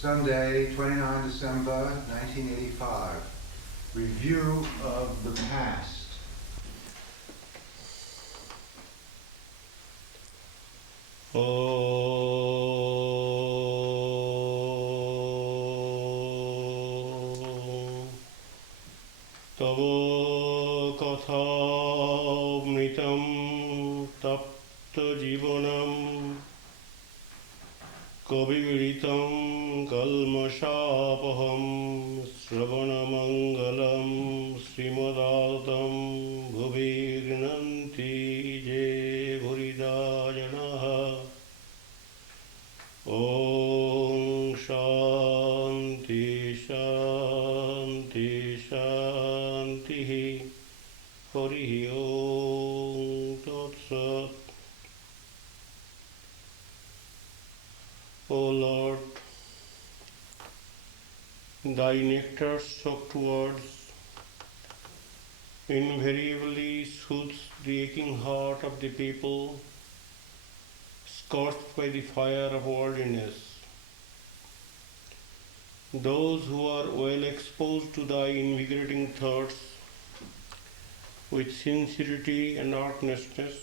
Sunday, 29 December 1985. Review of the past. तव कथामृतं तप्तजीवनं कविगीतं कल्मषापहं श्रवणमङ्गलं श्रीमदाततं भुवि गृह्णन्ति ये भुरिदा जनाः। ॐ शान्ति शान्ति शान्तिः। हरिः ॐ तत्सत्। O Lord, thy nectar-soaked words invariably soothes the aching heart of the people scorched by the fire of worldliness. Those who are well exposed to thy invigorating thoughts with sincerity and earnestness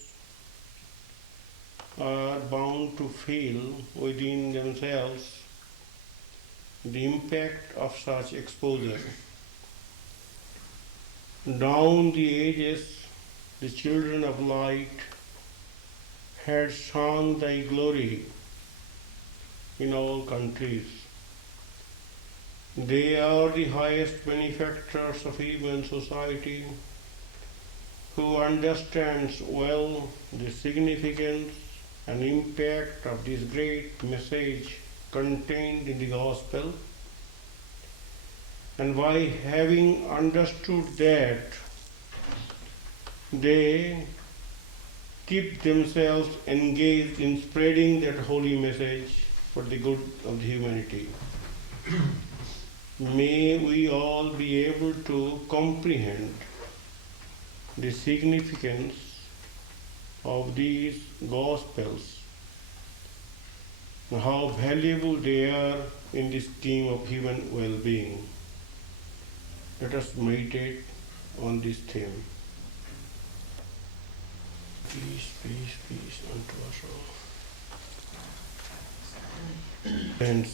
are bound to feel within themselves the impact of such exposure. Down the ages, the children of light had sung thy glory in all countries. They are the highest benefactors of human society, who understands well the significance and impact of this great message contained in the Gospel, and by having understood that, they keep themselves engaged in spreading that holy message for the good of the humanity. May we all be able to comprehend the significance of these Gospels, how valuable they are in the scheme of human well-being. Let us meditate on this theme. Peace, peace, peace unto us all. Friends,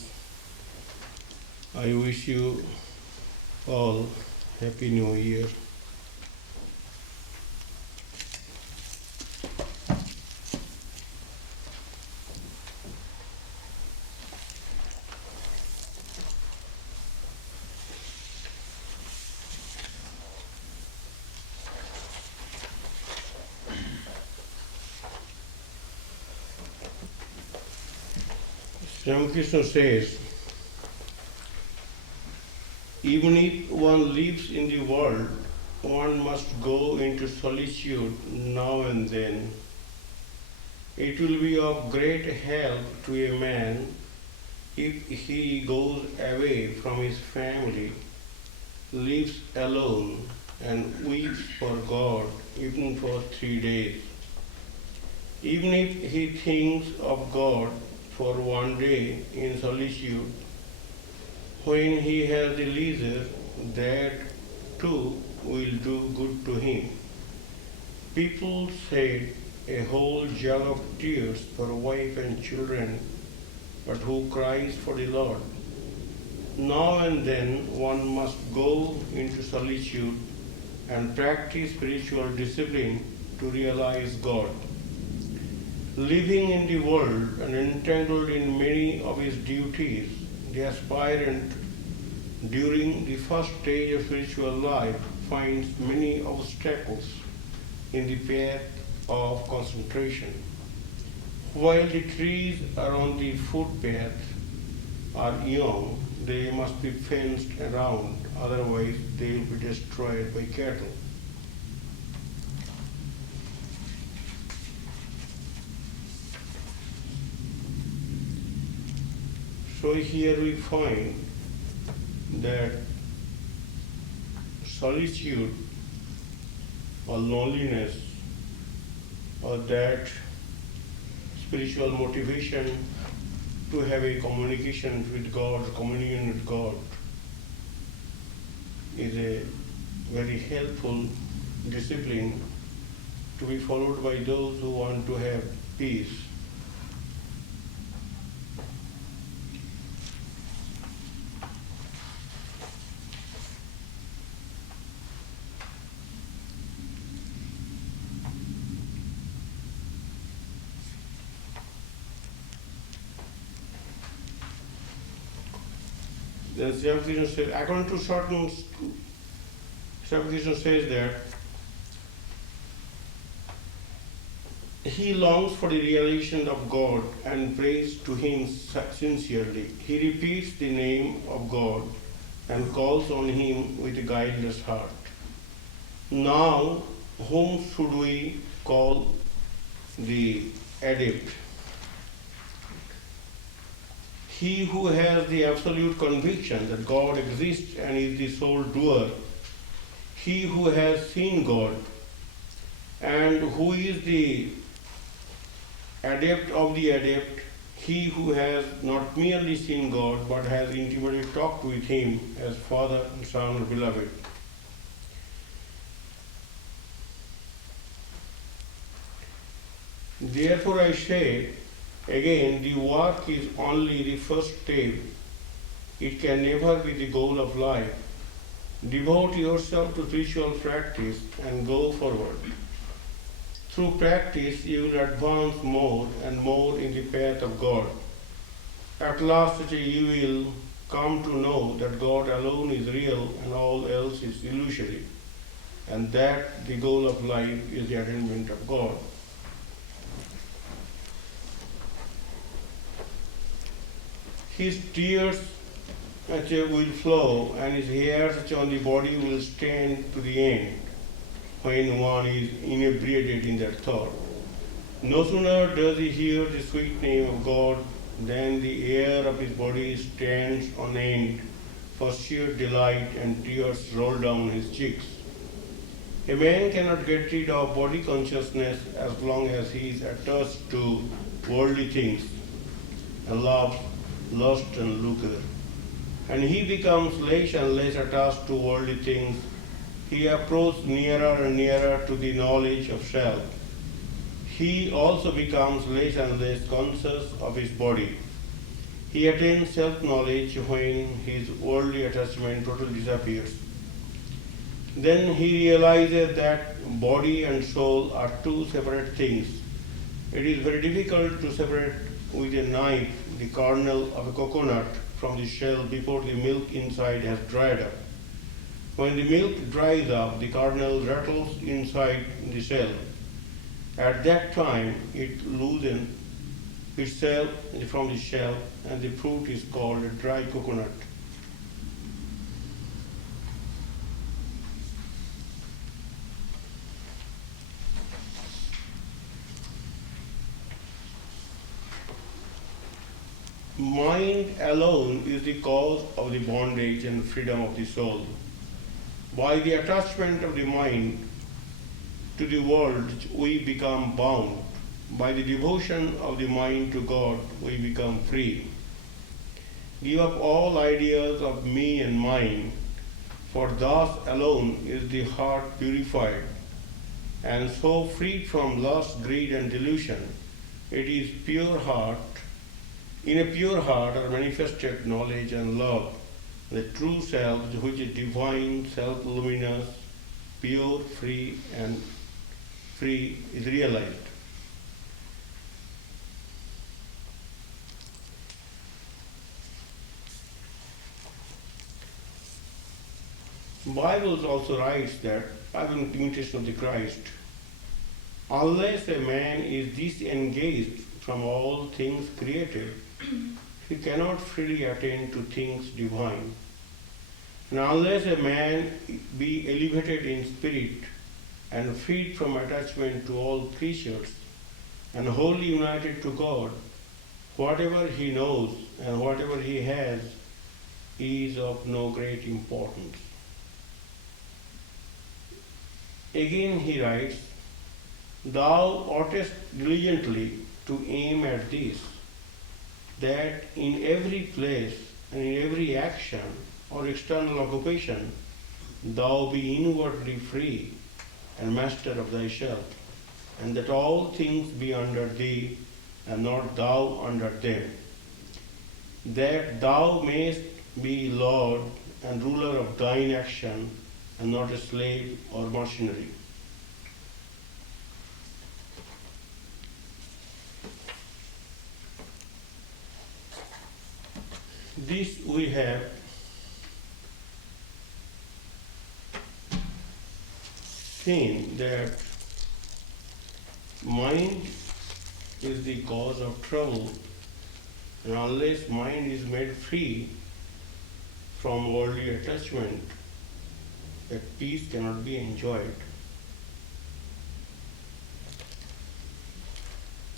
I wish you all Happy New Year. Ramakrishna says, even if one lives in the world, one must go into solitude now and then. It will be of great help to a man if he goes away from his family, lives alone, and weeps for God even for 3 days. Even if he thinks of God for 1 day in solitude, when he has the leisure, that too will do good to him. People shed a whole jug of tears for wife and children, but who cries for the Lord? Now and then one must go into solitude and practice spiritual discipline to realize God. Living in the world and entangled in many of his duties, the aspirant during the first stage of spiritual life finds many obstacles in the path of concentration. While the trees around the footpath are young, they must be fenced around, otherwise they will be destroyed by cattle. So here we find that solitude or loneliness or that spiritual motivation to have a communication with God, communion with God, is a very helpful discipline to be followed by those who want to have peace. Then Swami Krishna says, according to certain, Swami Krishna says that he longs for the realization of God and prays to him sincerely. He repeats the name of God and calls on him with a guileless heart. Now, whom should we call the adept? He who has the absolute conviction that God exists and is the sole doer, he who has seen God, and who is the adept of the adept, he who has not merely seen God but has intimately talked with him as Father, Son, or Beloved. Therefore I say, again, the work is only the first step. It can never be the goal of life. Devote yourself to spiritual practice and go forward. Through practice, you will advance more and more in the path of God. At last, you will come to know that God alone is real and all else is illusory, and that the goal of life is the attainment of God. His tears will flow, and his hairs on the body will stand to the end when one is inebriated in that thought. No sooner does he hear the sweet name of God than the hair of his body stands on end for sheer delight, and tears roll down his cheeks. A man cannot get rid of body consciousness as long as he is attached to worldly things and loves lust and lucre. And he becomes less and less attached to worldly things. He approaches nearer and nearer to the knowledge of self. He also becomes less and less conscious of his body. He attains self-knowledge when his worldly attachment totally disappears. Then he realizes that body and soul are two separate things. It is very difficult to separate with a knife the kernel of a coconut from the shell before the milk inside has dried up. When the milk dries up, the kernel rattles inside the shell. At that time, it loosens itself from the shell, and the fruit is called a dry coconut. Mind alone is the cause of the bondage and freedom of the soul. By the attachment of the mind to the world, we become bound. By the devotion of the mind to God, we become free. Give up all ideas of me and mine, for thus alone is the heart purified, and so freed from lust, greed, and delusion. It is pure heart. In a pure heart are manifested knowledge and love. The true self, which is divine, self-luminous, pure, free, is realized. Bible also writes that, as an imitation of the Christ, unless a man is disengaged from all things created, he cannot freely attain to things divine. And unless a man be elevated in spirit and freed from attachment to all creatures and wholly united to God, whatever he knows and whatever he has is of no great importance. Again he writes, "Thou oughtest diligently to aim at this, that in every place and in every action or external occupation, thou be inwardly free and master of thyself, and that all things be under thee and not thou under them, that thou mayest be Lord and ruler of thine action and not a slave or mercenary. This we have seen that mind is the cause of trouble, and unless mind is made free from worldly attachment, that peace cannot be enjoyed.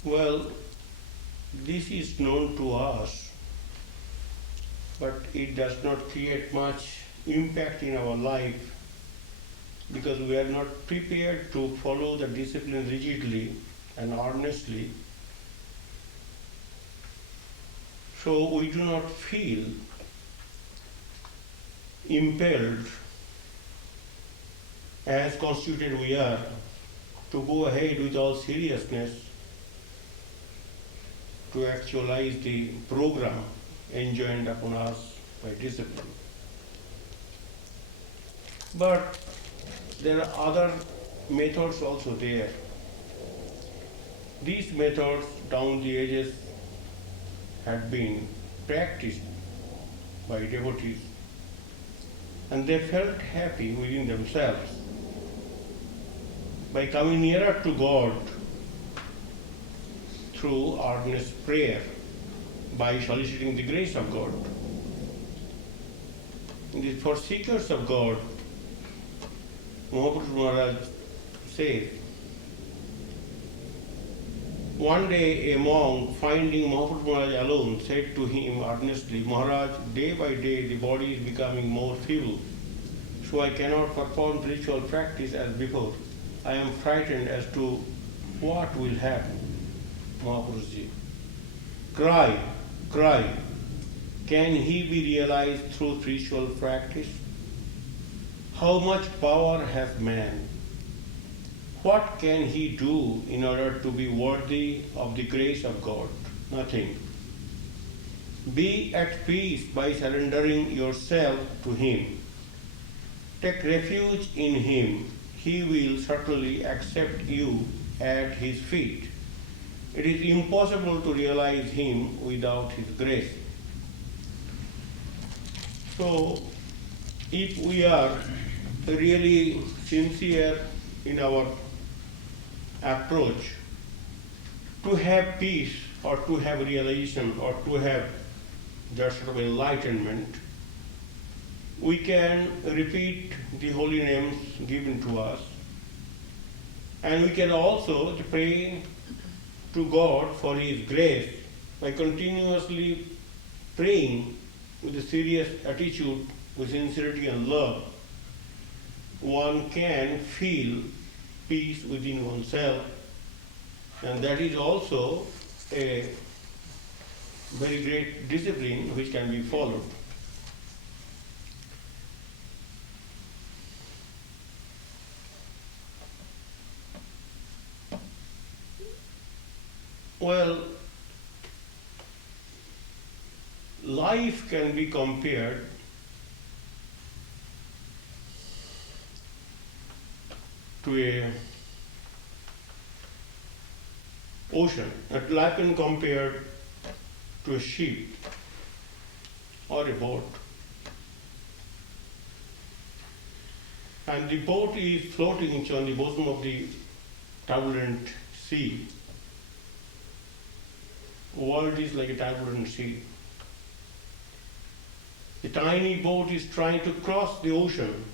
Well, this is known to us, but it does not create much impact in our life because we are not prepared to follow the discipline rigidly and earnestly. So we do not feel impelled, as constituted we are, to go ahead with all seriousness to actualize the program enjoined upon us by discipline. But there are other methods also there. These methods down the ages had been practiced by devotees, and they felt happy within themselves by coming nearer to God through earnest prayer, by soliciting the grace of God. For seekers of God, Mahaprabhu Maharaj says, one day a monk, finding Mahaprabhu Maharaj alone, said to him earnestly, Maharaj, day by day the body is becoming more feeble, so I cannot perform spiritual practice as before. I am frightened as to what will happen. Mahaprabhuji, cry, can he be realized through spiritual practice? How much power has man? What can he do in order to be worthy of the grace of God? Nothing. Be at peace by surrendering yourself to him. Take refuge in him. He will certainly accept you at his feet. It is impossible to realize him without his grace. So, if we are really sincere in our approach to have peace or to have realization or to have that sort of enlightenment, we can repeat the holy names given to us, and we can also pray to God for his grace by continuously praying with a serious attitude, with sincerity and love. One can feel peace within oneself, and that is also a very great discipline which can be followed. Well, life can be compared to a ocean. Life can be compared to a ship or a boat. And the boat is floating on the bosom of the turbulent sea. The world is like a turbulent sea. The tiny boat is trying to cross the ocean.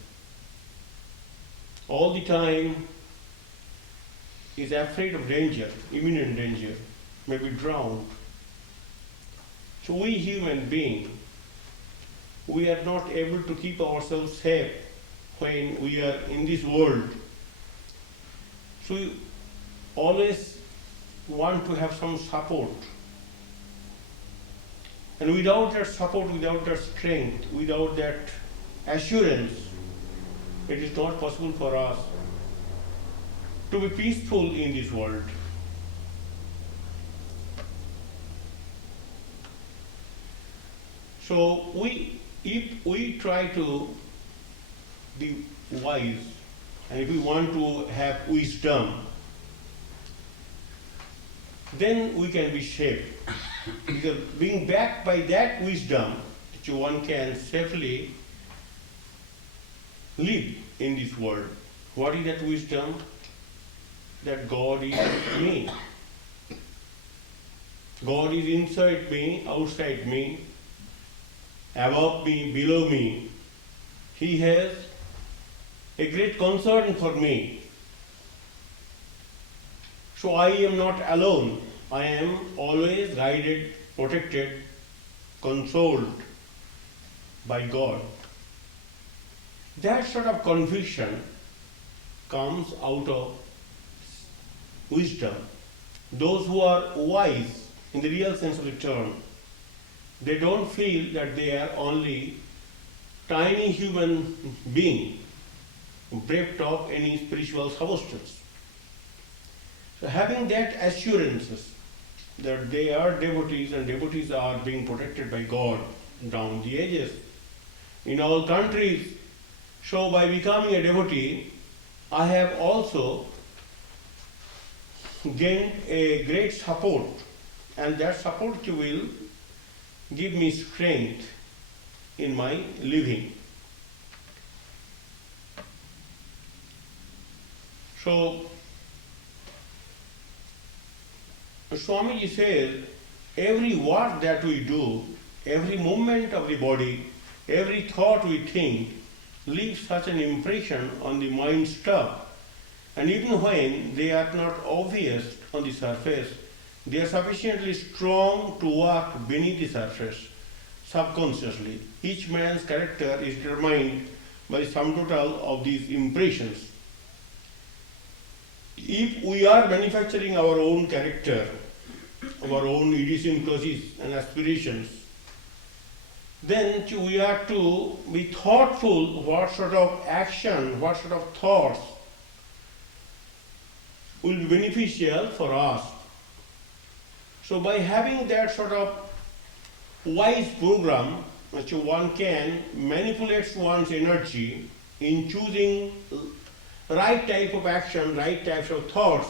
All the time is afraid of danger, imminent danger, may be drowned. So we human beings, we are not able to keep ourselves safe when we are in this world. So we always want to have some support. And without that support, without that strength, without that assurance, it is not possible for us to be peaceful in this world. So if we try to be wise, and if we want to have wisdom, then we can be safe. Because being backed by that wisdom, which one can safely live in this world. What is that wisdom? That God is me. God is inside me, outside me, above me, below me. He has a great concern for me. So I am not alone. I am always guided, protected, consoled by God. That sort of conviction comes out of wisdom. Those who are wise in the real sense of the term, they don't feel that they are only tiny human being bereft of any spiritual substance. So having that assurances that they are devotees and devotees are being protected by God down the ages in all countries. So by becoming a devotee, I have also gained a great support, and that support will give me strength in my living. So Swamiji says, every word that we do, every movement of the body, every thought we think leaves such an impression on the mind stuff. And even when they are not obvious on the surface, they are sufficiently strong to work beneath the surface, subconsciously. Each man's character is determined by the sum total of these impressions. If we are manufacturing our own character, our own idiosyncrasies and aspirations, then we have to be thoughtful what sort of action, what sort of thoughts will be beneficial for us. So by having that sort of wise program, which one can manipulate one's energy in choosing right type of action, right types of thoughts,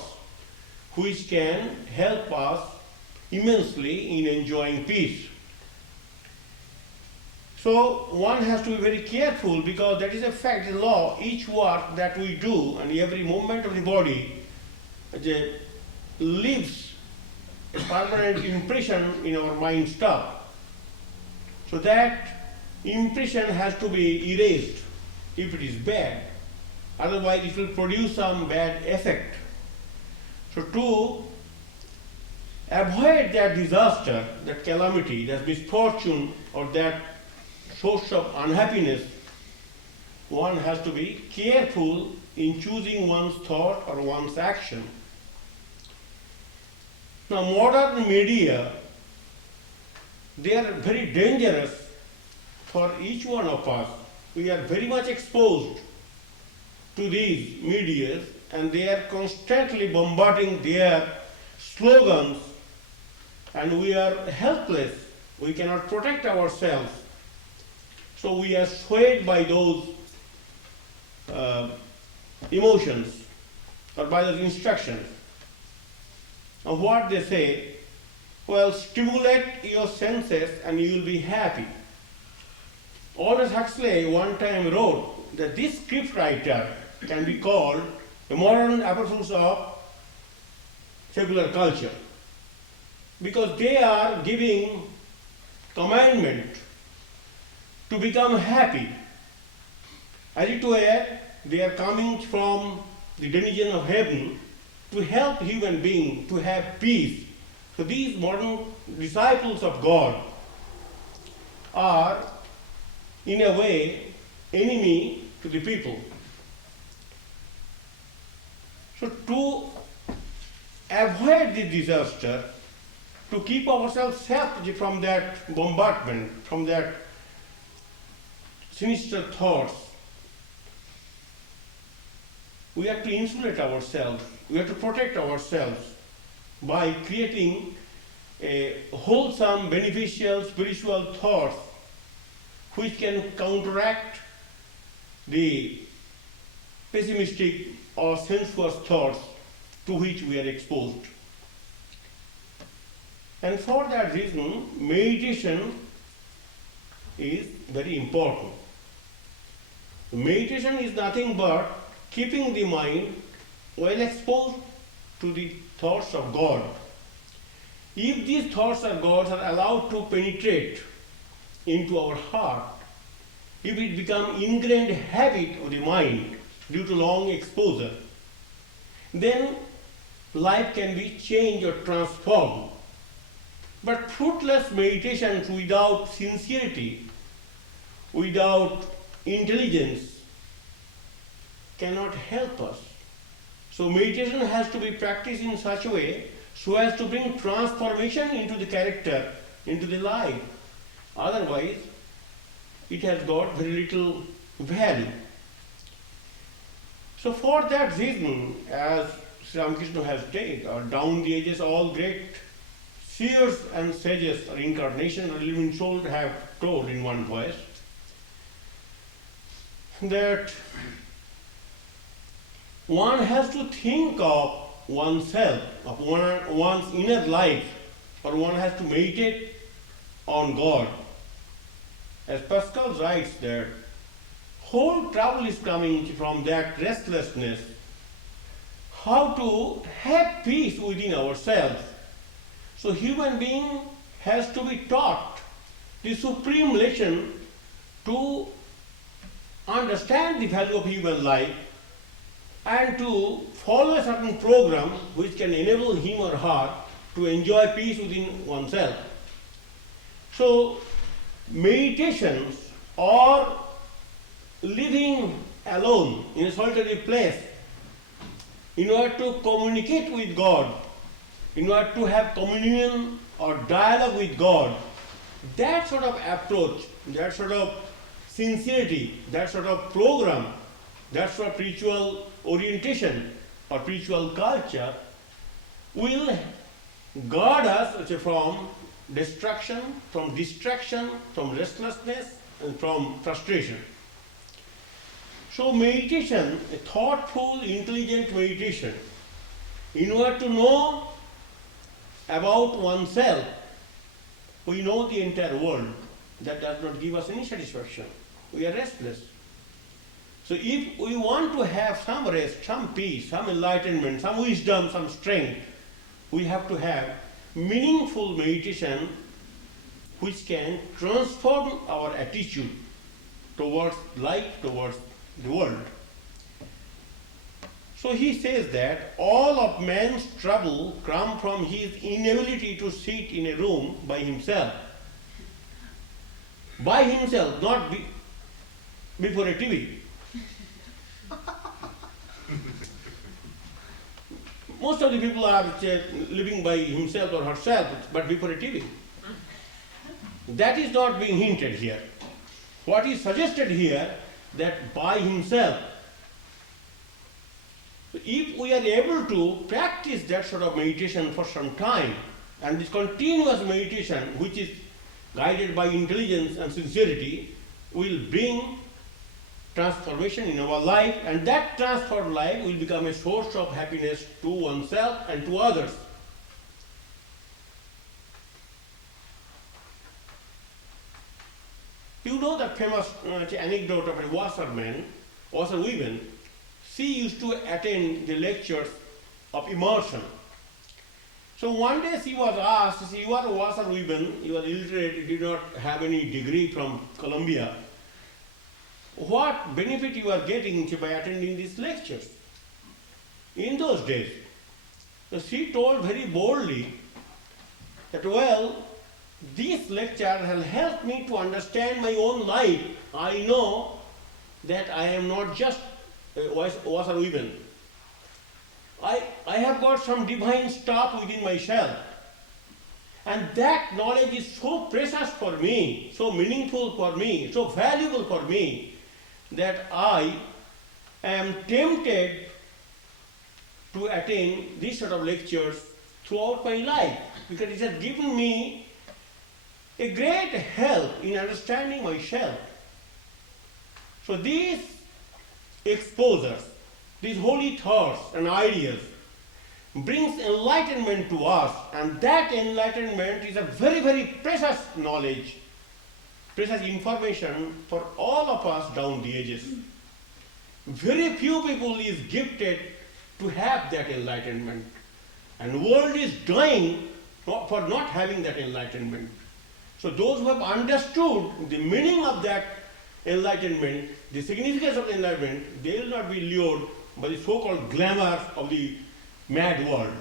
which can help us immensely in enjoying peace. So one has to be very careful, because that is a fact, a law. Each work that we do and every movement of the body leaves a permanent impression in our mind stuff. So that impression has to be erased if it is bad. Otherwise it will produce some bad effect. So to avoid that disaster, that calamity, that misfortune, or that source of unhappiness, one has to be careful in choosing one's thought or one's action. Now modern media, they are very dangerous for each one of us. We are very much exposed to these medias, and they are constantly bombarding their slogans, and we are helpless. We cannot protect ourselves. So we are swayed by those emotions or by those instructions. And what they say, well, stimulate your senses and you will be happy. Aldous Huxley one time wrote that this scriptwriter can be called a modern apostles of secular culture, because they are giving commandment to become happy. As it were, they are coming from the dungeon of heaven to help human beings to have peace. So these modern disciples of God are, in a way, enemy to the people. So to avoid the disaster, to keep ourselves safe from that bombardment, from that sinister thoughts, we have to insulate ourselves, we have to protect ourselves by creating a wholesome, beneficial, spiritual thoughts which can counteract the pessimistic or sensuous thoughts to which we are exposed. And for that reason, meditation is very important. Meditation is nothing but keeping the mind well exposed to the thoughts of God. If these thoughts of God are allowed to penetrate into our heart, if it becomes ingrained habit of the mind due to long exposure, then life can be changed or transformed. But fruitless meditations without sincerity, without intelligence, cannot help us. So meditation has to be practiced in such a way so as to bring transformation into the character, into the life. Otherwise, it has got very little value. So for that reason, as Sri Ramakrishna has said, down the ages all great seers and sages or incarnation or living souls have told in one voice that one has to think of oneself, of one's inner life, or one has to meditate on God. As Pascal writes that whole trouble is coming from that restlessness, how to have peace within ourselves. So human being has to be taught the supreme lesson to understand the value of human life and to follow a certain program which can enable him or her to enjoy peace within oneself. So meditations or living alone in a solitary place in order to communicate with God, in order to have communion or dialogue with God, that sort of approach, that sort of sincerity, that sort of program, that sort of spiritual orientation or spiritual culture will guard us from destruction, from distraction, from restlessness, and from frustration. So meditation, a thoughtful, intelligent meditation, in order to know about oneself, we know the entire world. That does not give us any satisfaction. We are restless. So if we want to have some rest, some peace, some enlightenment, some wisdom, some strength, we have to have meaningful meditation which can transform our attitude towards life, towards the world. So he says that all of man's trouble comes from his inability to sit in a room by himself. By himself, not before a TV. Most of the people are living by himself or herself, but before a TV. That is not being hinted here. What is suggested here, that by himself. So if we are able to practice that sort of meditation for some time, and this continuous meditation, which is guided by intelligence and sincerity, will bring transformation in our life, and that transformed life will become a source of happiness to oneself and to others. You know the famous anecdote of a washerwoman. She used to attend the lectures of immersion. So one day she was asked, you are a washerwoman, you are illiterate, you did not have any degree from Columbia. What benefit you are getting by attending these lectures? In those days, so she told very boldly that, well, this lecture has helped me to understand my own life. I know that I am not just a washerwoman. I have got some divine stuff within myself. And that knowledge is so precious for me, so meaningful for me, so valuable for me, that I am tempted to attend these sort of lectures throughout my life, because it has given me a great help in understanding myself. So these exposures, these holy thoughts and ideas brings enlightenment to us, and that enlightenment is a very, very precious knowledge, precious information for all of us down the ages. Very few people is gifted to have that enlightenment, and world is dying for not having that enlightenment. So those who have understood the meaning of that enlightenment, the significance of enlightenment, they will not be lured by the so-called glamour of the mad world.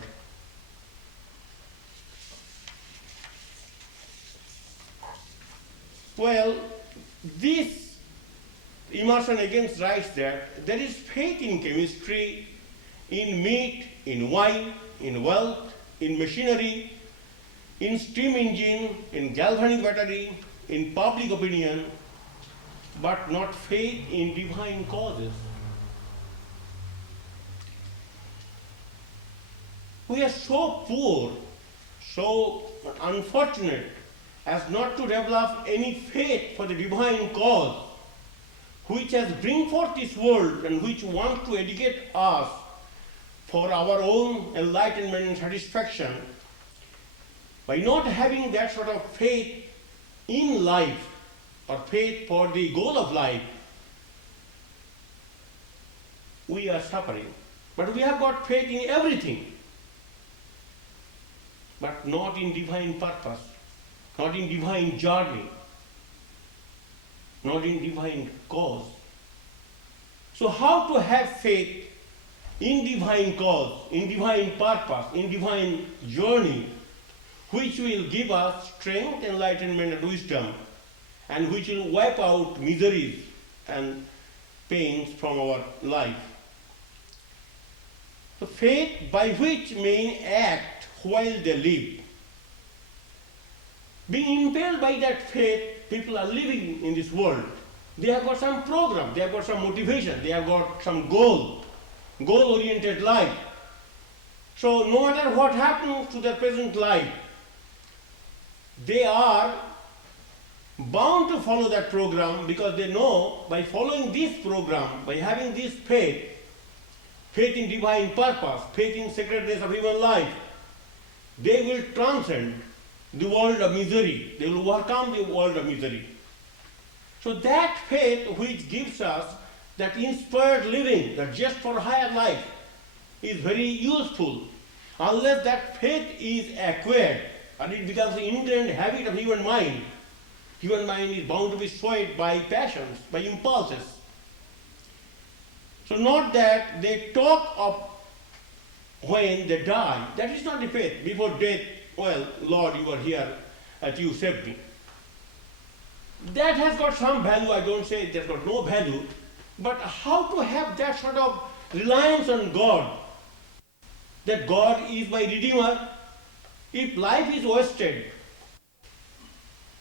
Well, this Emerson again writes that there is faith in chemistry, in meat, in wine, in wealth, in machinery, in steam engine, in galvanic battery, in public opinion, but not faith in divine causes. We are so poor, so unfortunate as not to develop any faith for the divine cause, which has bring forth this world and which wants to educate us for our own enlightenment and satisfaction. By not having that sort of faith in life, or faith for the goal of life, we are suffering. But we have got faith in everything, but not in divine purpose, not in divine journey, not in divine cause. So how to have faith in divine cause, in divine purpose, in divine journey, which will give us strength, enlightenment and wisdom, and which will wipe out miseries and pains from our life. The faith by which men act while they live. Being impelled by that faith, people are living in this world. They have got some program, they have got some motivation, they have got some goal-oriented life. So no matter what happens to their present life, they are bound to follow that program, because they know by following this program, by having this faith, faith in divine purpose, faith in sacredness of human life, they will transcend the world of misery. They will overcome the world of misery. So that faith which gives us that inspired living, that just for higher life, is very useful. Unless that faith is acquired and it becomes the ingrained habit of human mind is bound to be swayed by passions, by impulses. So not that they talk of when they die. That is not the faith. Before death, well, Lord, you are here, and you saved me. That has got some value. I don't say it has got no value. But how to have that sort of reliance on God, that God is my Redeemer? If life is wasted,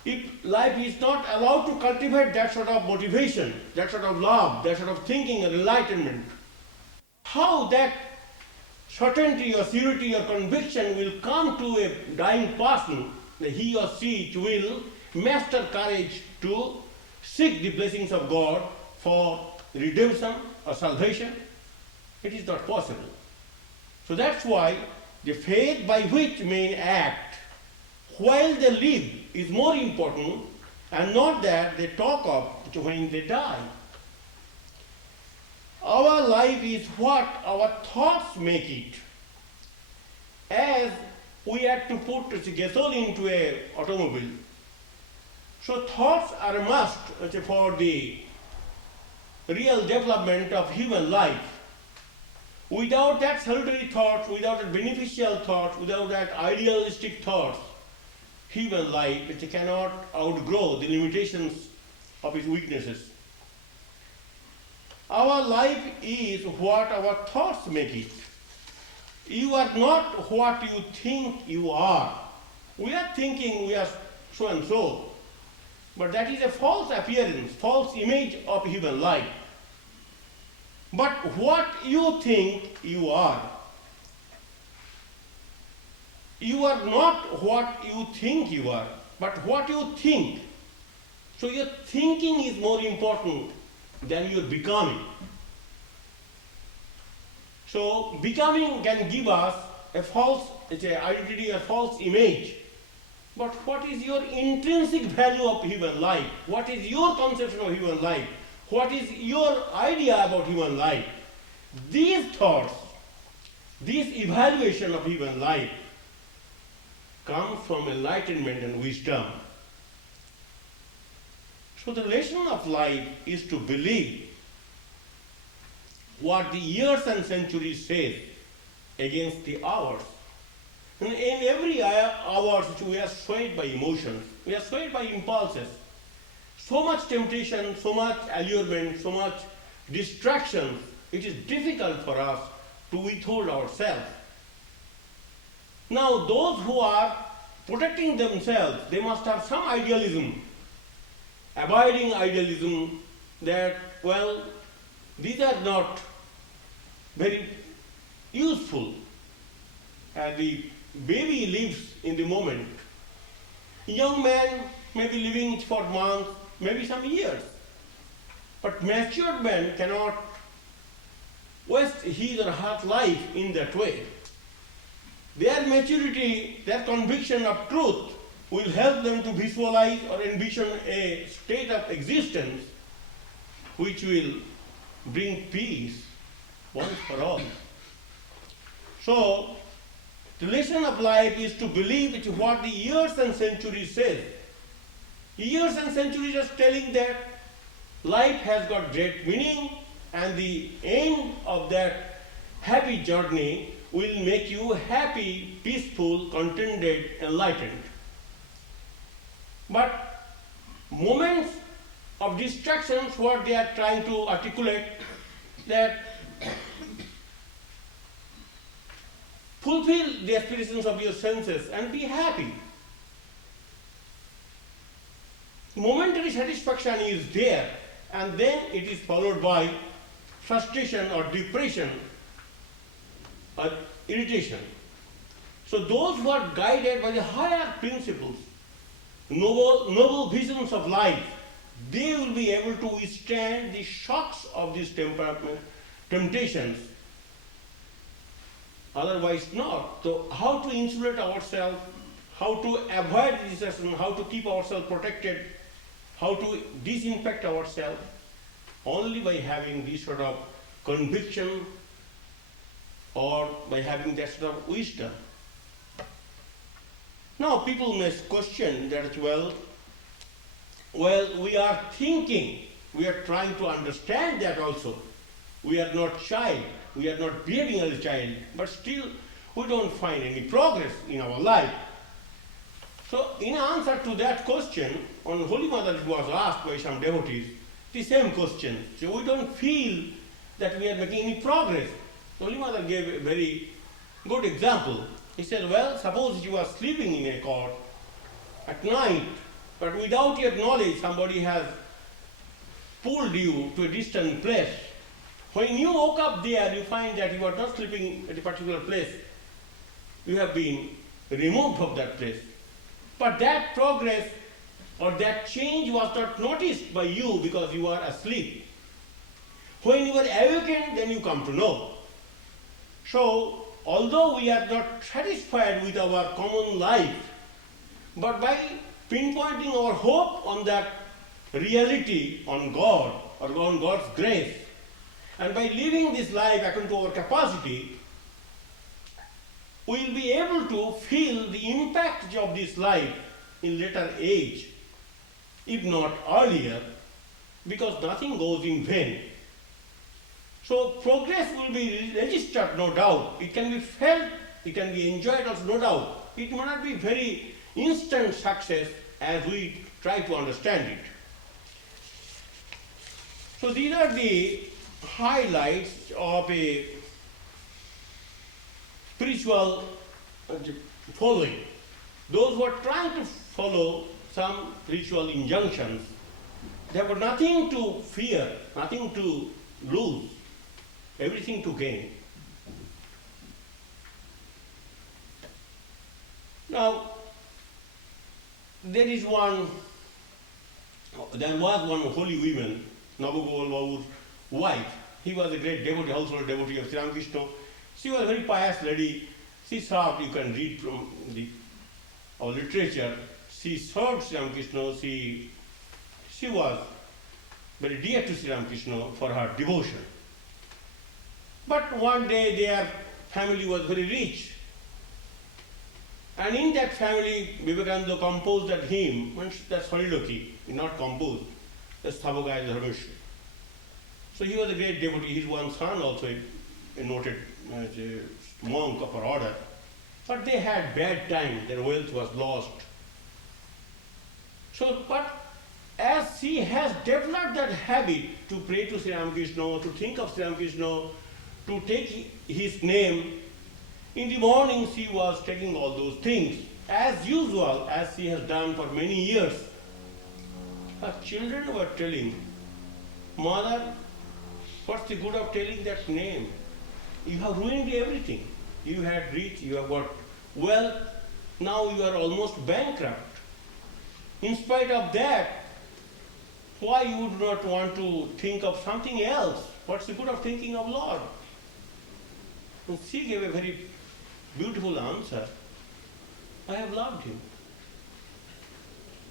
if life is not allowed to cultivate that sort of motivation, that sort of love, that sort of thinking and enlightenment, how that certainty or surety or conviction will come to a dying person, that he or she will master courage to seek the blessings of God for redemption or salvation? It is not possible. So that's why the faith by which men act while they live is more important, and not that they talk of when they die. Our life is what our thoughts make it. As we had to put gasoline into an automobile, so thoughts are a must for the real development of human life. Without that salutary thoughts, without that beneficial thoughts, without that idealistic thoughts, human life cannot outgrow the limitations of its weaknesses. Our life is what our thoughts make it. You are not what you think you are. we are thinking we are so and so, but that is a false appearance, false image of human life. But what you think you are not what you think you are, but what you think. So your thinking is more important than your becoming. So becoming can give us a false identity, a false image. But what is your intrinsic value of human life? What is your conception of human life? What is your idea about human life? These thoughts, this evaluation of human life comes from enlightenment and wisdom. So the lesson of life is to believe what the years and centuries say against the hours. In every hour we are swayed by emotions, we are swayed by impulses. So much temptation, so much allurement, so much distraction, it is difficult for us to withhold ourselves. Now those who are protecting themselves, they must have some idealism, abiding idealism that, well, these are not very useful. The baby lives in the moment. Young man may be living for months, maybe some years. But matured man cannot waste his or her life in that way. Their maturity, their conviction of truth will help them to visualize or envision a state of existence which will bring peace once for all. So, the lesson of life is to believe it what the years and centuries say. Years and centuries are telling that life has got great meaning and the end of that happy journey will make you happy, peaceful, contented, enlightened. But moments of distractions, what they are trying to articulate, that fulfill the aspirations of your senses and be happy. Momentary satisfaction is there, and then it is followed by frustration or depression or irritation. So those who are guided by the higher principles, noble visions of life, they will be able to withstand the shocks of these temptations. Otherwise not. So how to insulate ourselves, how to avoid distraction, how to keep ourselves protected, how to disinfect ourselves, only by having this sort of conviction or by having that sort of wisdom. Now people may question that, well, we are thinking, we are trying to understand that also. We are not child, we are not behaving as a child, but still we don't find any progress in our life. So in answer to that question, on Holy Mother it was asked by some devotees, the same question. So we don't feel that we are making any progress. Holy Mother gave a very good example. He said, well, suppose you are sleeping in a cot at night, but without your knowledge somebody has pulled you to a distant place. When you woke up there, you find that you are not sleeping at a particular place. You have been removed from that place. But that progress or that change was not noticed by you because you are asleep. When you are awakened, then you come to know. So, although we are not satisfied with our common life, but by pinpointing our hope on that reality, on God, or on God's grace, and by living this life according to our capacity, we will be able to feel the impact of this life in later age, if not earlier, because nothing goes in vain. So progress will be registered, no doubt. It can be felt, it can be enjoyed also, no doubt. It may not be very instant success as we try to understand it. So these are the highlights of a spiritual following. those who are trying to follow some ritual injunctions, they have got nothing to fear, nothing to lose, everything to gain. Now, there was one holy woman, Navagopal Babu's wife. He was a great devotee, household devotee of Sri Ramakrishna. She was a very pious lady. She served, you can read from our literature, she served Sri Ramakrishna. She was very dear to Sri Ramakrishna for her devotion. But one day their family was very rich. And in that family, Vivekananda composed that hymn, that's Soliloquy, not composed, that's Thavagaya Dharmeshwar. So he was a great devotee. His one son also a noted as a monk of our order. But they had bad times, their wealth was lost. So, but as she has developed that habit to pray to Sri Ramakrishna, to think of Sri Ramakrishna, to take his name, in the morning she was taking all those things, as usual, as she has done for many years. Her children were telling, "Mother, what's the good of telling that name? You have ruined everything. You had rich, you have got wealth, now you are almost bankrupt. In spite of that, why you would not want to think of something else? What's the good of thinking of Lord?" And she gave a very beautiful answer. I have loved him.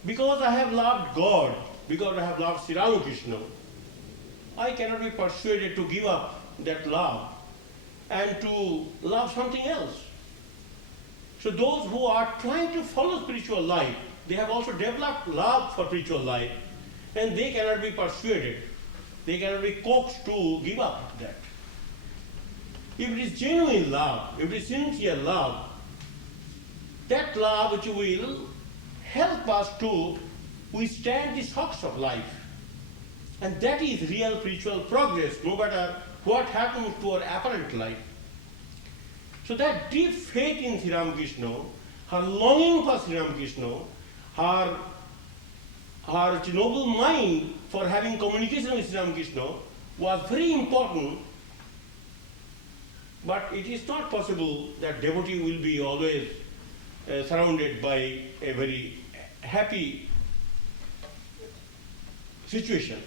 Because I have loved God, because I have loved Sri Ramakrishna, I cannot be persuaded to give up that love and to love something else. So those who are trying to follow spiritual life, they have also developed love for spiritual life, and they cannot be persuaded, they cannot be coaxed to give up that. If it is genuine love, if it is sincere love, that love which will help us to withstand the shocks of life. And that is real spiritual progress, no matter what happens to our apparent life. So that deep faith in Sri Ramakrishna, her longing for Sri Ramakrishna, her noble mind for having communication with Sri Ramakrishna was very important. But it is not possible that devotee will be always surrounded by a very happy situation.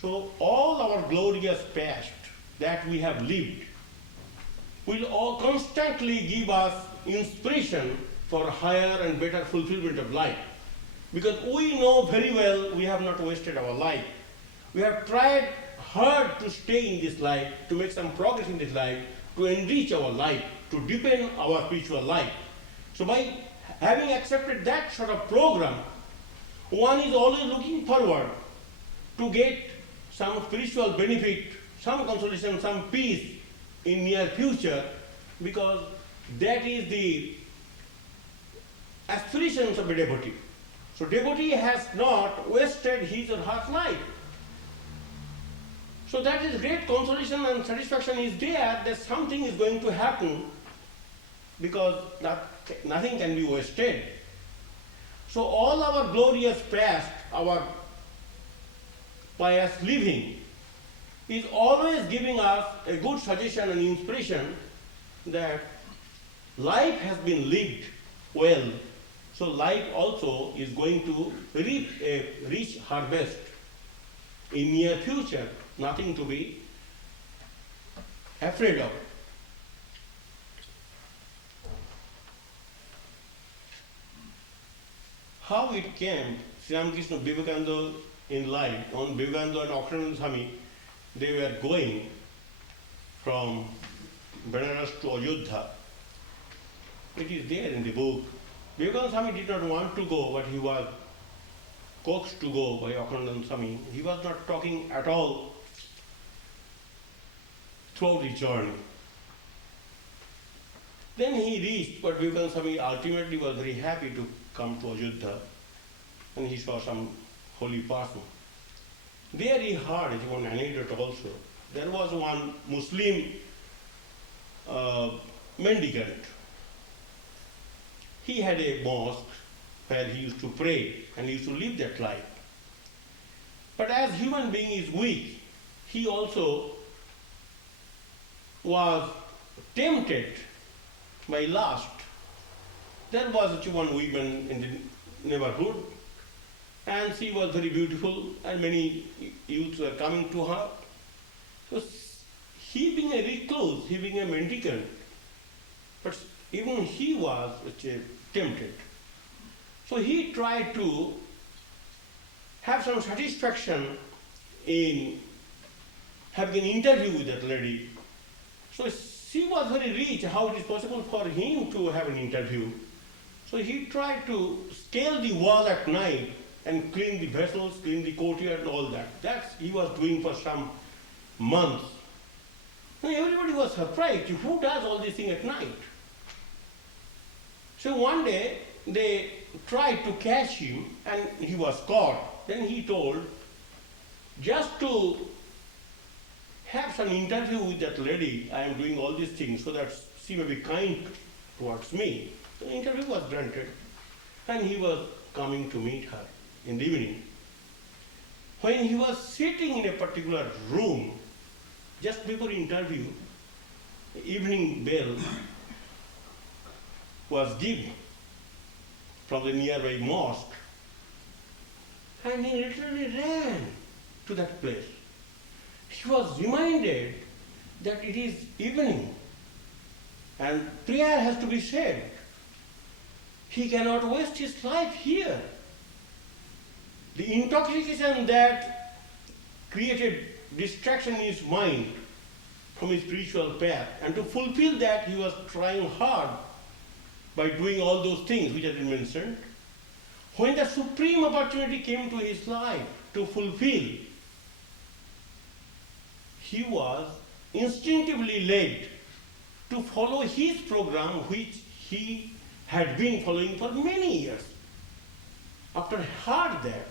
So all our glorious past that we have lived will all constantly give us inspiration for higher and better fulfillment of life. Because we know very well we have not wasted our life. We have tried hard to stay in this life, to make some progress in this life, to enrich our life, to deepen our spiritual life. So by having accepted that sort of program, one is always looking forward to get some spiritual benefit, some consolation, some peace in near future, because that is the aspirations of a devotee. So devotee has not wasted his or her life. So that is great consolation and satisfaction is there that something is going to happen, because nothing can be wasted. So all our glorious past, our pious living is always giving us a good suggestion and inspiration that life has been lived well. So life also is going to reap a rich harvest in near future, nothing to be afraid of. How it came, Sri Ramakrishna Vivekananda in life, on Vivekananda and Akrananda Swami, they were going from Benares to Ayodhya. It is there in the book. Vivekananda Swami did not want to go, but he was coaxed to go by Akrananda Swami. He was not talking at all throughout the journey. Then he reached, but Vivekananda Swami ultimately was very happy to come to Ayodhya, and he saw some holy person. There he heard one anecdote also. There was one Muslim mendicant. He had a mosque where he used to pray and he used to live that life. But as human being is weak, he also was tempted by lust. There was such one woman in the neighborhood, and she was very beautiful, and many youths were coming to her. So he being a recluse, he being a mendicant, but even he was tempted. So he tried to have some satisfaction in having an interview with that lady. So she was very rich, how it is possible for him to have an interview. So he tried to scale the wall at night and clean the vessels, clean the courtyard and all that. That he was doing for some months. And everybody was surprised, who does all these things at night? So one day they tried to catch him and he was caught. Then he told, just to have some interview with that lady, I am doing all these things so that she may be kind towards me. The interview was granted and he was coming to meet her in the evening. When he was sitting in a particular room, just before interview, the evening bell was given from the nearby mosque, and he literally ran to that place. He was reminded that it is evening and prayer has to be said. He cannot waste his life here. The intoxication that created distraction in his mind from his spiritual path, and to fulfill that he was trying hard by doing all those things which have been mentioned. When the supreme opportunity came to his life to fulfill, he was instinctively led to follow his program which he had been following for many years. After heard that,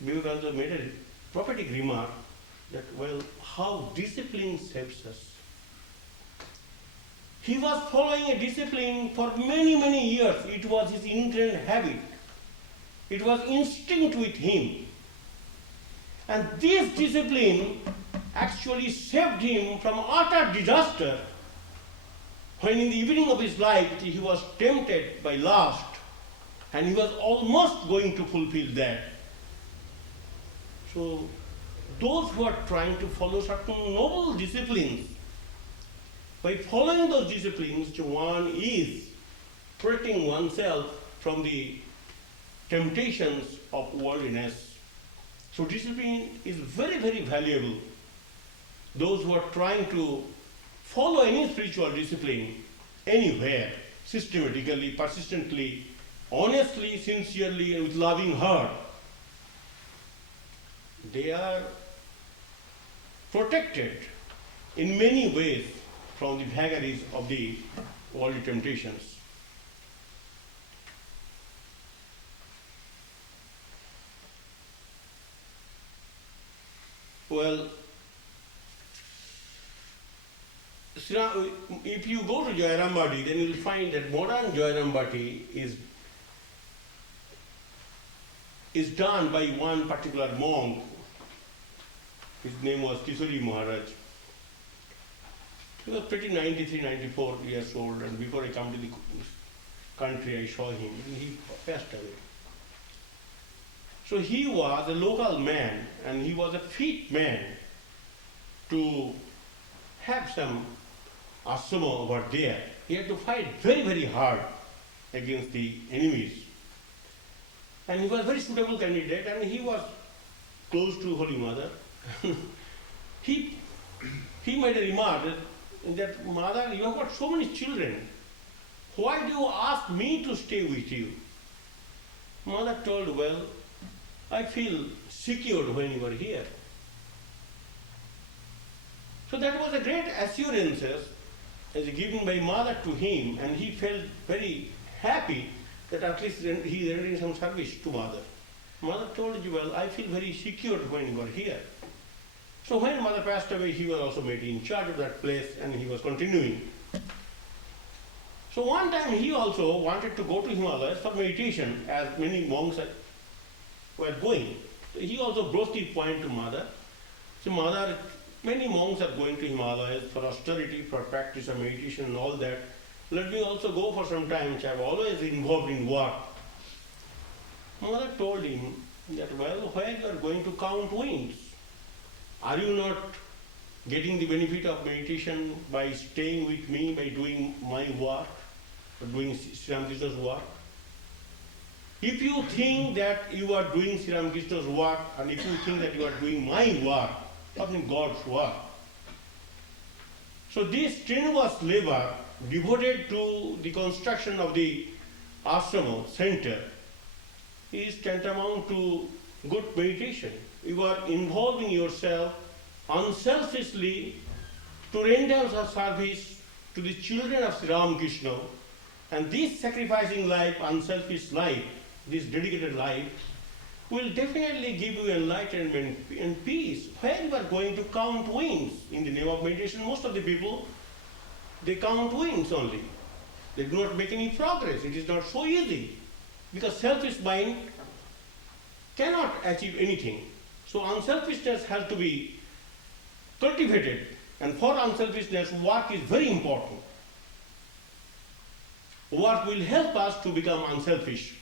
Vivekananda made a prophetic remark that, well, how discipline saves us. He was following a discipline for many, many years. It was his ingrained habit. It was instinct with him. And this discipline actually saved him from utter disaster when in the evening of his life he was tempted by lust and he was almost going to fulfill that. So those who are trying to follow certain noble disciplines, by following those disciplines, one is protecting oneself from the temptations of worldliness. So discipline is very, very valuable. Those who are trying to follow any spiritual discipline anywhere, systematically, persistently, honestly, sincerely, and with loving heart, they are protected in many ways from the vagaries of the worldly temptations. Well, if you go to Jairambati, then you will find that modern Jairambati is done by one particular monk. His name was Kishori Maharaj. He was pretty 93, 94 years old, and before I come to the country, I saw him. He passed away. So he was a local man, and he was a fit man to have some ashrama over there. He had to fight very, very hard against the enemies. And he was a very suitable candidate, and he was close to Holy Mother. he made a remark that, Mother, you have got so many children. Why do you ask me to stay with you? Mother told, well, I feel secured when you are here. So that was a great assurance as given by Mother to him, and he felt very happy that at least he rendered some service to Mother. Mother told you, well, I feel very secure when you are here. So when mother passed away, he was also made in charge of that place and he was continuing. So one time he also wanted to go to Himalayas for meditation, as many monks were going. So he also broached the point to mother. So mother, many monks are going to Himalayas for austerity, for practice of meditation and all that. Let me also go for some time, which I have always involved in work. Mother told him that, well, where you are going to count winds? Are you not getting the benefit of meditation by staying with me, by doing my work, or doing Sri Ramakrishna's work? If you think that you are doing Sri Ramakrishna's work, and if you think that you are doing my work, not in God's work, so this strenuous labor devoted to the construction of the ashrama center is tantamount to good meditation. You are involving yourself unselfishly to render a service to the children of Sri Ramakrishna, and this sacrificing life, unselfish life, this dedicated life, will definitely give you enlightenment and peace. Where you are going to count winds in the name of meditation, most of the people, they count winds only. They do not make any progress. It is not so easy, because selfish mind cannot achieve anything. So unselfishness has to be cultivated, and for unselfishness, work is very important. Work will help us to become unselfish.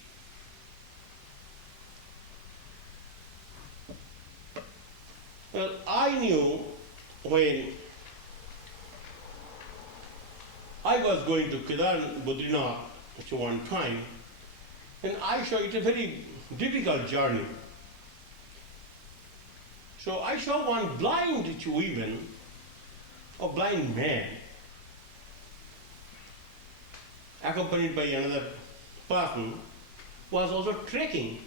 Well, I knew when I was going to Badrinath one time, and I saw it a very difficult journey. So I saw one blind woman, a blind man, accompanied by another person, was also trekking.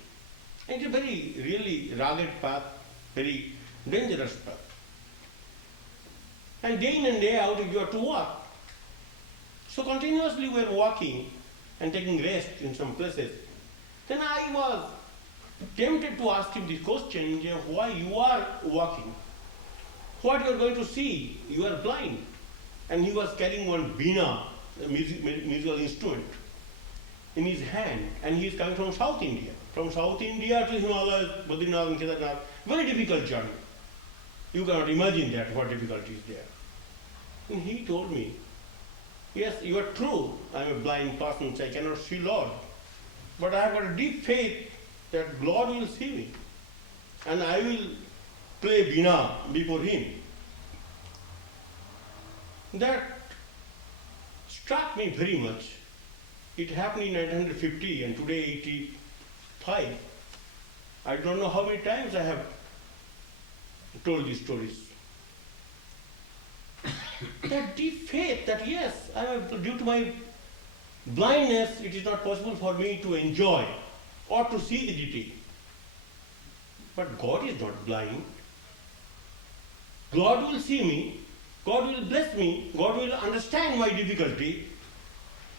It's a very really rugged path, very dangerous path. And day in and day out you have to walk. So continuously we were walking and taking rest in some places. Then I was tempted to ask him this question, why you are walking? What you are going to see? You are blind. And he was carrying one veena, a musical instrument, in his hand, and he is coming from South India. From South India to Himalayas, Badrinath and Kedarnath, very difficult journey. You cannot imagine that, what difficulty is there. And he told me, yes, you are true, I am a blind person, so I cannot see Lord. But I have got a deep faith that Lord will see me, and I will play veena before Him. That struck me very much. It happened in 1950 and today 85. I don't know how many times I have told these stories. That deep faith that yes, due to my blindness, it is not possible for me to enjoy or to see the deity. But God is not blind. God will see me, God will bless me, God will understand my difficulty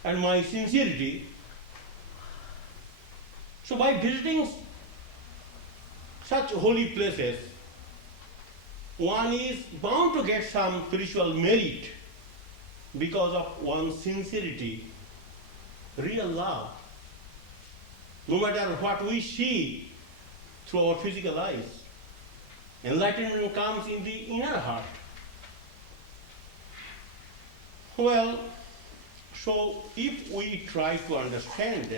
and my sincerity. So by visiting such holy places, one is bound to get some spiritual merit because of one's sincerity, real love. No matter what we see through our physical eyes, enlightenment comes in the inner heart. Well, so if we try to understand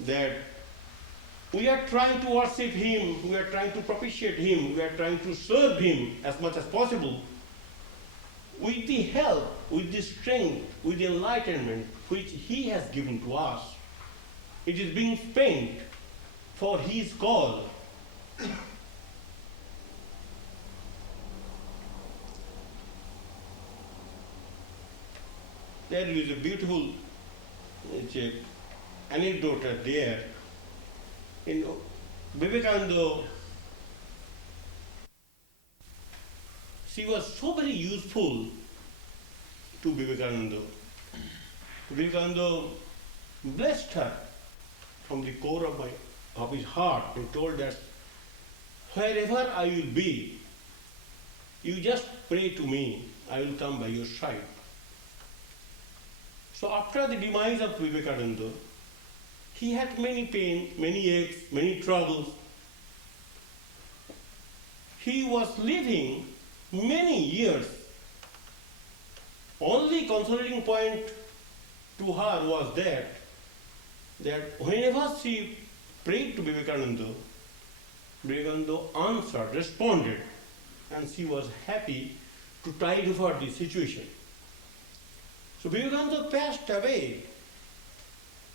that we are trying to worship Him, we are trying to propitiate Him, we are trying to serve Him as much as possible, with the help, with the strength, with the enlightenment which He has given to us, it is being spent for His cause. There is a beautiful anecdote there. In Vivekananda, she was so very useful to Vivekananda. Vivekananda blessed her from the core of my of his heart and told that wherever I will be, you just pray to me, I will come by your side. So after the demise of Vivekananda, he had many pain, many aches, many troubles. He was living many years. Only consolating point to her was that whenever she prayed to Vivekananda, Vivekananda answered, responded, and she was happy to tide over the situation. So Vivekananda passed away,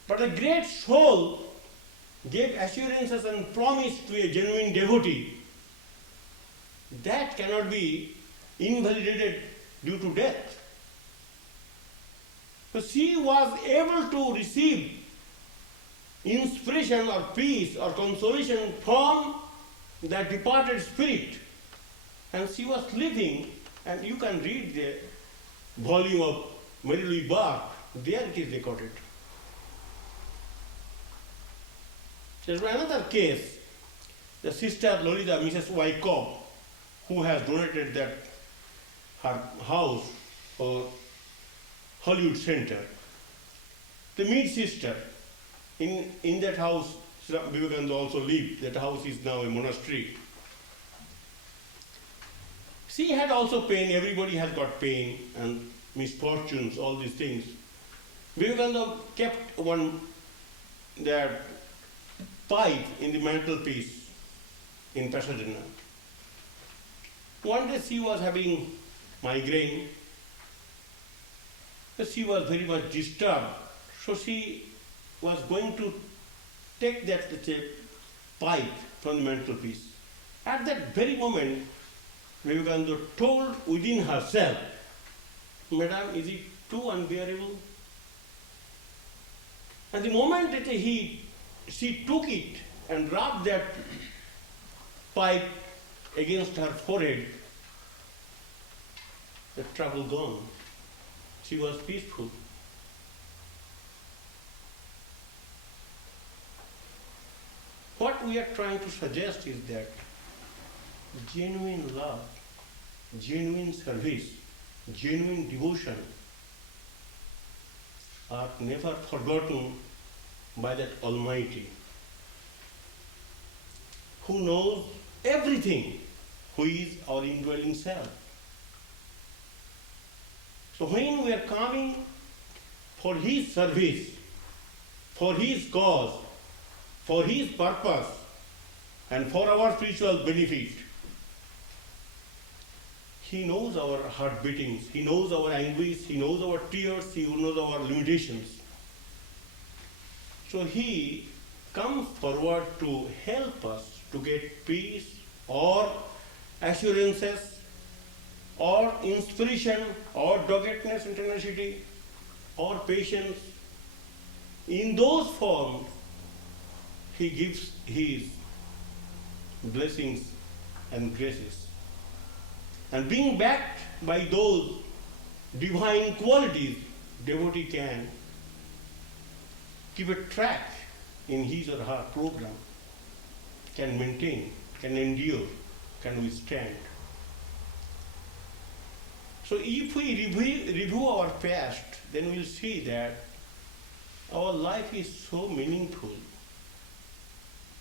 but a great soul gave assurances and promise to a genuine devotee that cannot be invalidated due to death. So she was able to receive inspiration or peace or consolation from that departed spirit. And she was living, and you can read the volume of Mary Louise Bach, there it is recorded. There's another case, the sister Lolita, Mrs. Wyckoff, who has donated that her house for Hollywood Center. The Mead sister, in that house, Vivekananda also lived. That house is now a monastery. She had also pain, everybody has got pain and misfortunes, all these things. Vivekananda kept that pipe in the mantelpiece in Pasadena. One day she was having migraine. She was very much disturbed. So she was going to take that pipe from the mantelpiece. At that very moment, Vivekananda told within herself, Madam, is it too unbearable? And the moment that she took it and rubbed that pipe against her forehead, the trouble gone. She was peaceful. What we are trying to suggest is that genuine love, genuine service, genuine devotion are never forgotten by that Almighty, who knows everything, who is our indwelling self. So when we are coming for His service, for His cause, for His purpose, and for our spiritual benefit, He knows our heart beatings, He knows our anguish, He knows our tears, He knows our limitations. So He comes forward to help us to get peace or assurances or inspiration or doggedness and tenacity or patience. In those forms, He gives His blessings and graces. And being backed by those divine qualities, devotee can keep a track in his or her program, can maintain, can endure, can withstand. So if we review our past, then we'll see that our life is so meaningful,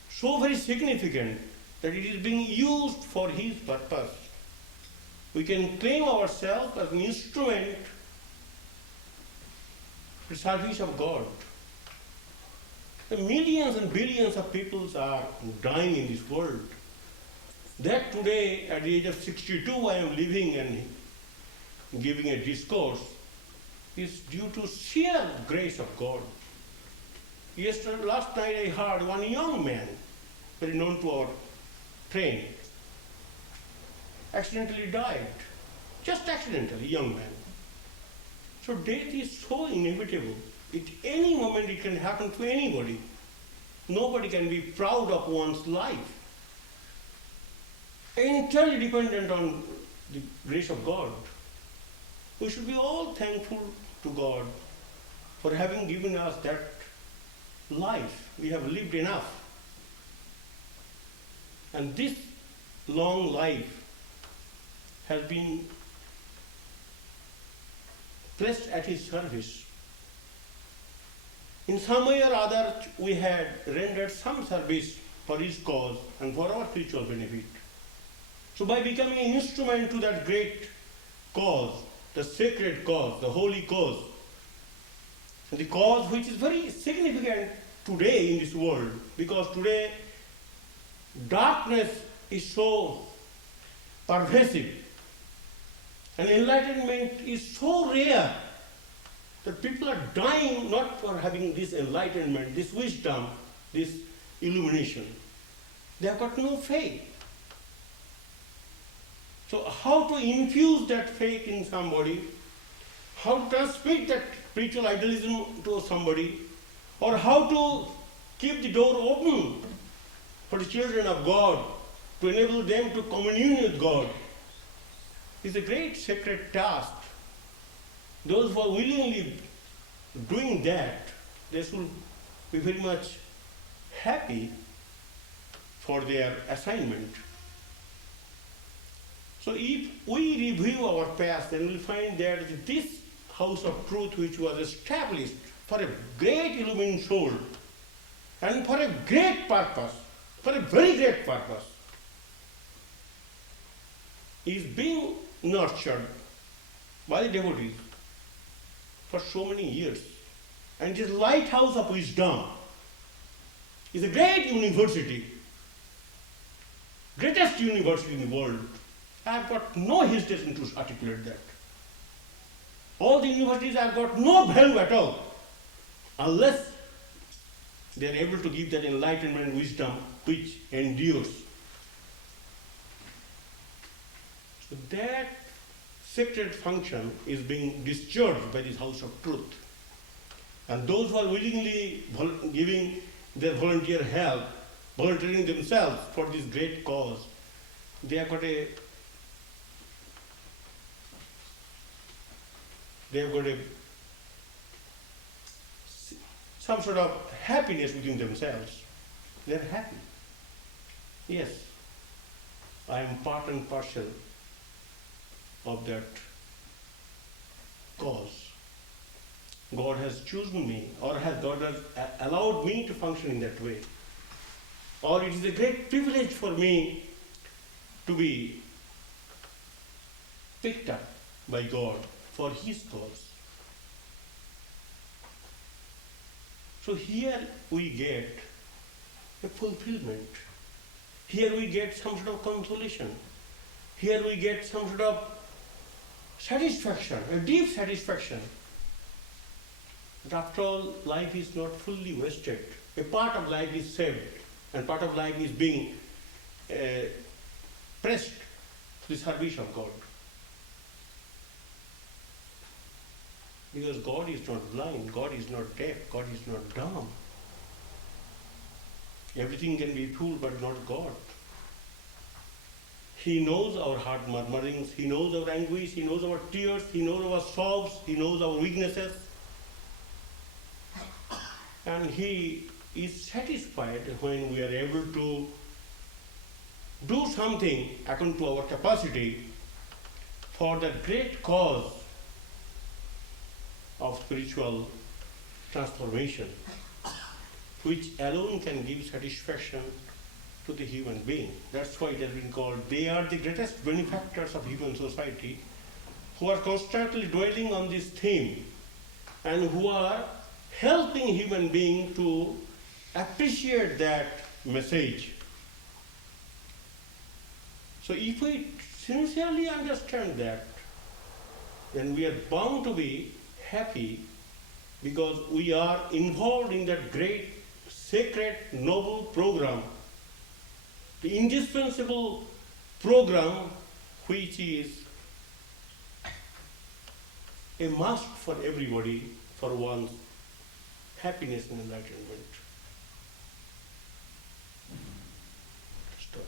so very significant, that it is being used for His purpose. We can claim ourselves as an instrument to service of God. The millions and billions of people are dying in this world. That today, at the age of 62, I am living and giving a discourse is due to sheer grace of God. Last night I heard one young man, very known to our train, accidentally died. Just accidentally, young man. So death is so inevitable. At any moment it can happen to anybody. Nobody can be proud of one's life. Entirely dependent on the grace of God. We should be all thankful to God for having given us that life. We have lived enough. And this long life has been placed at his service. In some way or other, we had rendered some service for his cause and for our spiritual benefit. So by becoming an instrument to that great cause, the sacred cause, the holy cause, the cause which is very significant today in this world, because today darkness is so pervasive and enlightenment is so rare that people are dying not for having this enlightenment, this wisdom, this illumination. They have got no faith. So how to infuse that faith in somebody, how to transmit that spiritual idealism to somebody, or how to keep the door open for the children of God, to enable them to commune with God, is a great sacred task. Those who are willingly doing that, they should be very much happy for their assignment. So if we review our past, then we'll find that this house of truth, which was established for a great illumined soul and for a great purpose, for a very great purpose, is being nurtured by the devotees for so many years. And this lighthouse of wisdom is a great university, greatest university in the world. I have got no hesitation to articulate that. All the universities have got no value at all unless they are able to give that enlightenment and wisdom which endures. So that sacred function is being discharged by this house of truth. And those who are willingly giving their volunteer help, volunteering themselves for this great cause, they have got some sort of happiness within themselves. They are happy. Yes, I am part and parcel of that cause. God has chosen me, or God has allowed me to function in that way. Or it is a great privilege for me to be picked up by God for His cause. So here we get a fulfillment. Here we get some sort of consolation. Here we get some sort of satisfaction, a deep satisfaction. But after all, life is not fully wasted. A part of life is saved, and part of life is being pressed to the service of God. Because God is not blind, God is not deaf, God is not dumb. Everything can be fooled, but not God. He knows our heart murmurings, He knows our anguish, He knows our tears, He knows our sobs, He knows our weaknesses. And He is satisfied when we are able to do something according to our capacity for the great cause of spiritual transformation, which alone can give satisfaction to the human being. That's why it has been called, they are the greatest benefactors of human society, who are constantly dwelling on this theme and who are helping human beings to appreciate that message. So if we sincerely understand that, then we are bound to be happy, because we are involved in that great, sacred, noble program, the indispensable program which is a must for everybody for one's happiness and enlightenment. Story.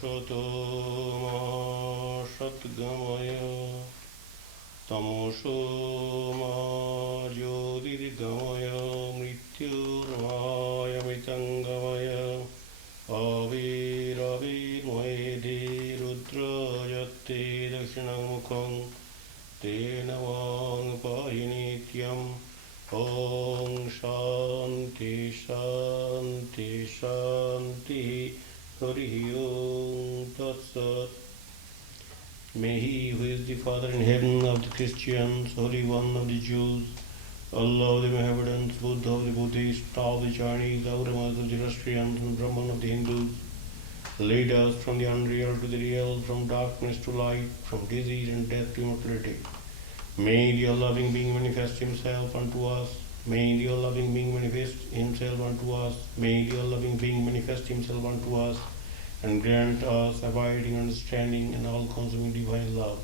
Sato ma Satgamaya Tamoso ma Jyotirgamaya Mrityurmaya Mitangamaya Avirabhirmayedi Rudra Yate Dakshinamukam Tena Vangpayinityam Om Shanti Shanti Shanti Hari Om Tat Sat. May He who is the Father in heaven of the Christians, Holy One of the Jews, Allah of the Mohammedans, Buddha of the Buddhists, Tao of the Chinese, Auramas of the Zoroastrians, and Brahman of the Hindus, lead us from the unreal to the real, from darkness to light, from disease and death to immortality. May the all-loving being manifest Himself unto us. May the all-loving being manifest Himself unto us. May the all-loving being manifest Himself unto us, and grant us abiding understanding and all-consuming divine love.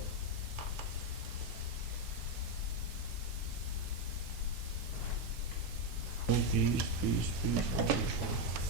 Peace, peace, peace, peace.